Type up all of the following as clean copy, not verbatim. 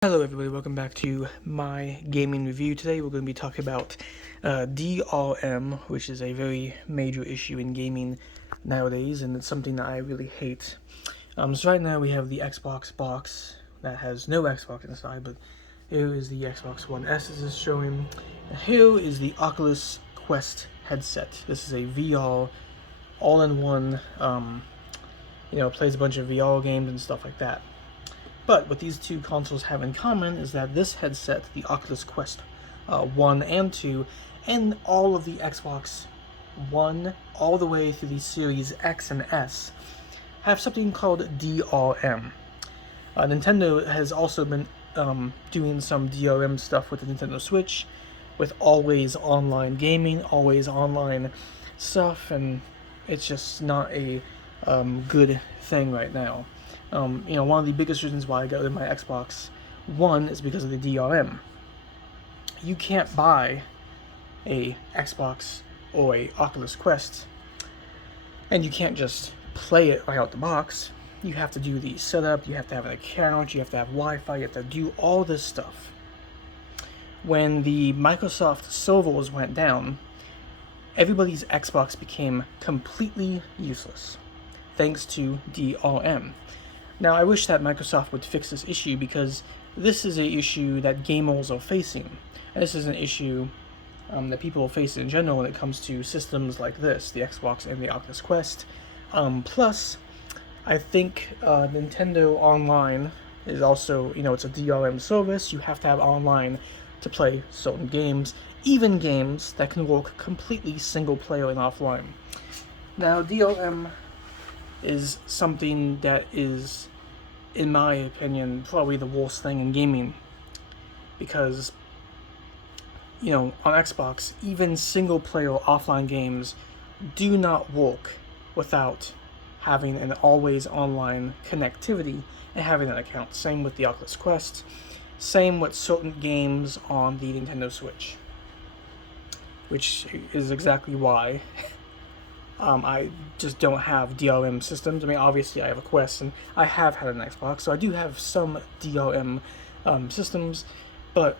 Hello everybody, welcome back to my gaming review. Today we're going to be talking about DRM, which is a very major issue in gaming nowadays, and it's something that I really hate. So right now we have the Xbox box that has no Xbox inside, but here is the Xbox One S as is showing. And here is the Oculus Quest headset. This is a VR all-in-one, plays a bunch of VR games and stuff like that. But what these two consoles have in common is that this headset, the Oculus Quest 1 and 2, and all of the Xbox One, all the way through the Series X and S, have something called DRM. Nintendo has also been doing some DRM stuff with the Nintendo Switch, with always online gaming, always online stuff, and it's just not a good thing right now. One of the biggest reasons why I got my Xbox One is because of the DRM. You can't buy a Xbox or a Oculus Quest, and you can't just play it right out the box. You have to do the setup, you have to have an account, you have to have Wi-Fi, you have to do all this stuff. When the Microsoft servers went down, everybody's Xbox became completely useless, thanks to DRM. Now, I wish that Microsoft would fix this issue because this is an issue that gamers are facing. And this is an issue that people face in general when it comes to systems like this, the Xbox and the Oculus Quest. Plus, I think Nintendo Online is also, it's a DRM service. You have to have online to play certain games, even games that can work completely single player and offline. Now, DRM is something that is, in my opinion, probably the worst thing in gaming, because on Xbox, even single player offline games do not work without having an always online connectivity and having an account. Same with the Oculus Quest, same with certain games on the Nintendo Switch, which is exactly why I just don't have DRM systems. I mean, obviously I have a Quest, and I have had an Xbox, so I do have some DRM systems, but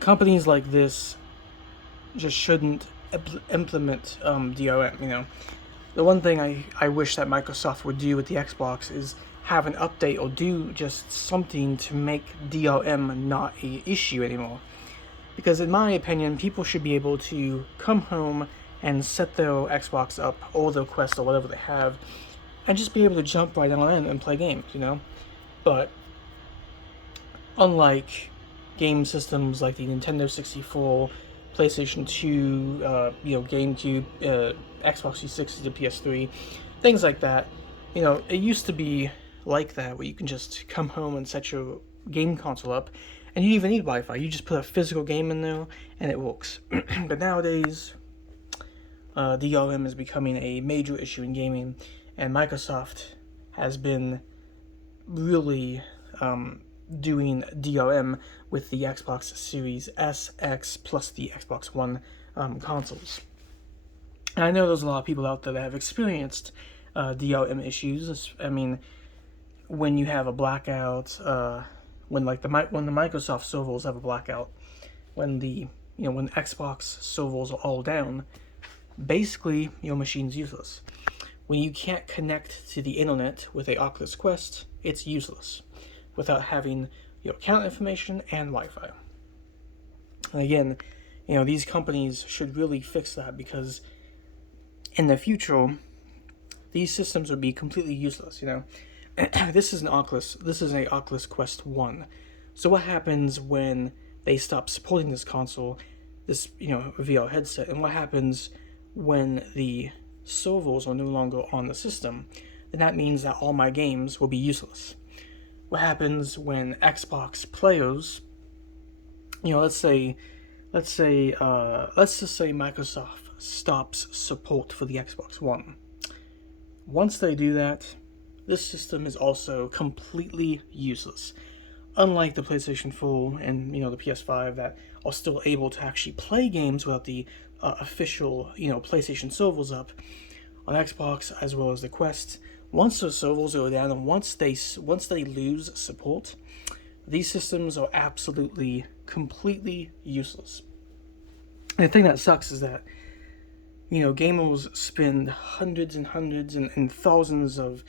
companies like this just shouldn't implement DRM, The one thing I wish that Microsoft would do with the Xbox is have an update or do just something to make DRM not an issue anymore. Because in my opinion, people should be able to come home and set their Xbox up, or their Quest, or whatever they have, and just be able to jump right on in and play games, But, unlike game systems like the Nintendo 64, PlayStation 2, GameCube, Xbox 360 to PS3, things like that, it used to be like that, where you can just come home and set your game console up, and you don't even need Wi-Fi. You just put a physical game in there, and it works. But nowadays, DRM is becoming a major issue in gaming, and Microsoft has been really doing DRM with the Xbox Series S, X, plus the Xbox One consoles. And I know there's a lot of people out there that have experienced DRM issues. I mean, when you have a blackout, when the Microsoft servers have a blackout, when when Xbox servers are all down, basically your machine's useless. When you can't connect to the internet with a Oculus Quest, it's useless without having your account information and Wi-Fi. And again, these companies should really fix that, because in the future, these systems would be completely useless. This is an Oculus Quest 1. So what happens when they stop supporting this console, this VR headset, and what happens when the servers are no longer on the system? Then that means that all my games will be useless. What happens when Xbox players, let's just say Microsoft stops support for the Xbox One. Once they do that, this system is also completely useless. Unlike the PlayStation 4 and the PS5 that are still able to actually play games without the official PlayStation servers up, on Xbox as well as the Quest, once those servers are down and once they lose support, these systems are absolutely, completely useless. And the thing that sucks is that, gamers spend hundreds and hundreds and thousands of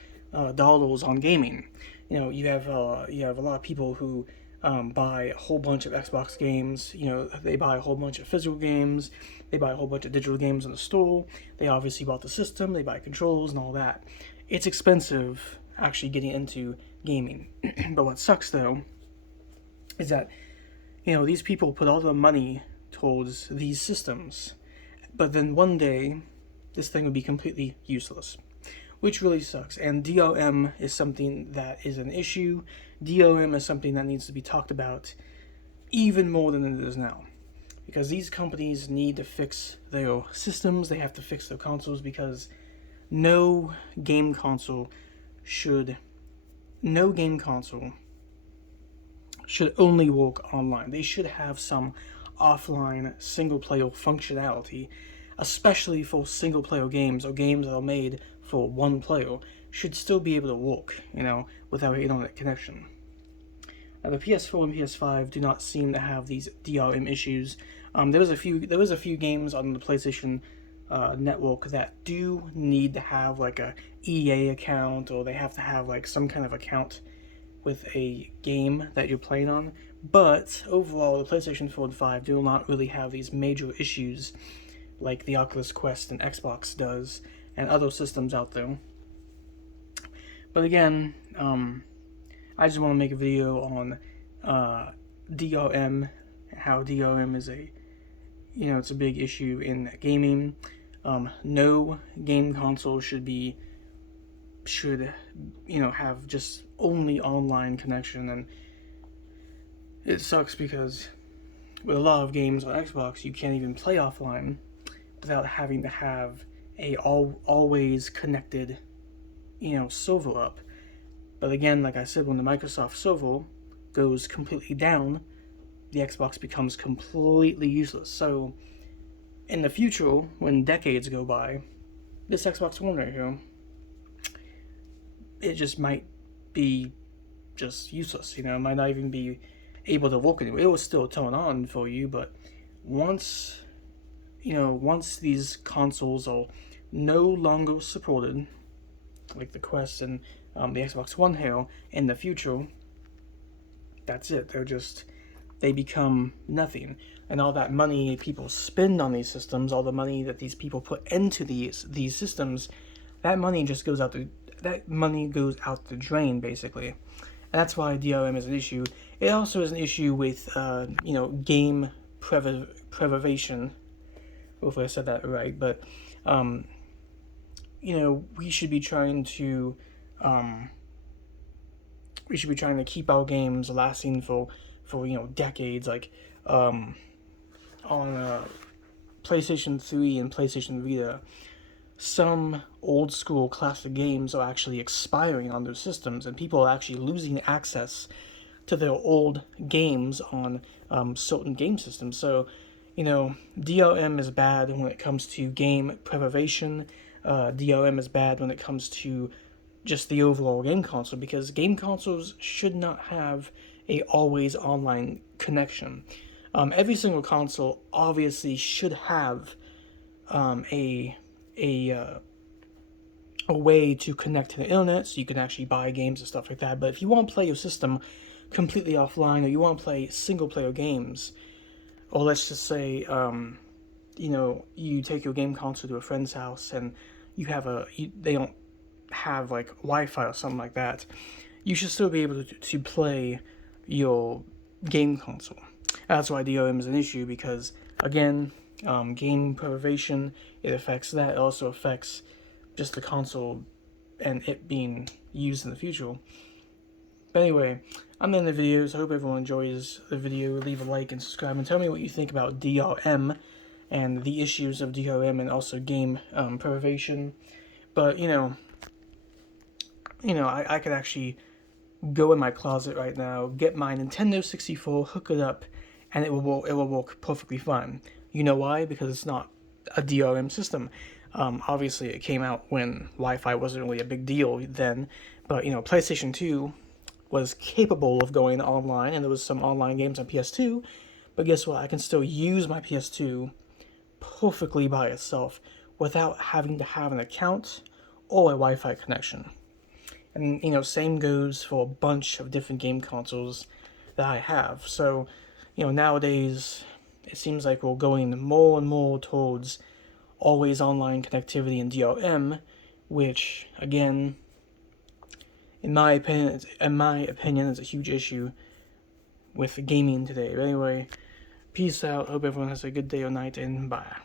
dollars on gaming. You have a lot of people who buy a whole bunch of Xbox games. They buy a whole bunch of physical games. They buy a whole bunch of digital games in the store. They obviously bought the system. They buy controls and all that. It's expensive actually getting into gaming. But what sucks though is that these people put all their money towards these systems, but then one day this thing would be completely useless, which really sucks. And DRM is something that is an issue. DRM is something that needs to be talked about even more than it is now, because these companies need to fix their systems. They have to fix their consoles, because no game console should only work online. They should have some offline single-player functionality, especially for single-player games or games that are made for one player, should still be able to work, without an internet connection. Now, the PS4 and PS5 do not seem to have these DRM issues. There was a few games on the PlayStation network that do need to have like a EA account, or they have to have like some kind of account with a game that you're playing on. But overall, the PlayStation 4 and 5 do not really have these major issues like the Oculus Quest and Xbox does, and other systems out there. But again, I just want to make a video on DRM, how DRM is it's a big issue in gaming. No game console should have just only online connection, and it sucks because with a lot of games on Xbox you can't even play offline without having to have a always connected server up. But again, like I said, when the Microsoft server goes completely down, the Xbox becomes completely useless. So in the future, when decades go by, this Xbox One right here, it just might be just useless. It might not even be able to work anymore. It will still turn on for you, but once these consoles are no longer supported, like the Quest and the Xbox One here, in the future, that's it. They become nothing. And all that money people spend on these systems, all the money that these people put into these systems, that money goes out the drain, basically. And that's why DRM is an issue. It also is an issue with game preservation. Hopefully I said that right, but we should be trying to keep our games lasting for decades. Like on PlayStation 3 and PlayStation Vita, some old school classic games are actually expiring on those systems, and people are actually losing access to their old games on certain game systems. So DRM is bad when it comes to game preservation. DRM is bad when it comes to just the overall game console, because game consoles should not have a always online connection. Every single console obviously should have a way to connect to the internet, so you can actually buy games and stuff like that. But if you want to play your system completely offline, or you want to play single player games, or let's just say you take your game console to a friend's house and they don't have like Wi-Fi or something like that, you should still be able to play your game console. That's why DRM is an issue, because again, game preservation, it affects that. It also affects just the console and it being used in the future. But anyway, I'm the end of the video, so I hope everyone enjoys the video. Leave a like and subscribe, and tell me what you think about DRM and the issues of DRM and also game preservation. But I could actually go in my closet right now, get my Nintendo 64, hook it up, and it will work perfectly fine. You know why? Because it's not a DRM system. Obviously, it came out when Wi-Fi wasn't really a big deal then, but PlayStation 2 was capable of going online, and there was some online games on PS2, but guess what? I can still use my PS2 perfectly by itself without having to have an account or a Wi-Fi connection. And, same goes for a bunch of different game consoles that I have. So, nowadays, it seems like we're going more and more towards always online connectivity and DRM, which, again, in my opinion, is a huge issue with gaming today. But anyway, peace out. Hope everyone has a good day or night, and bye.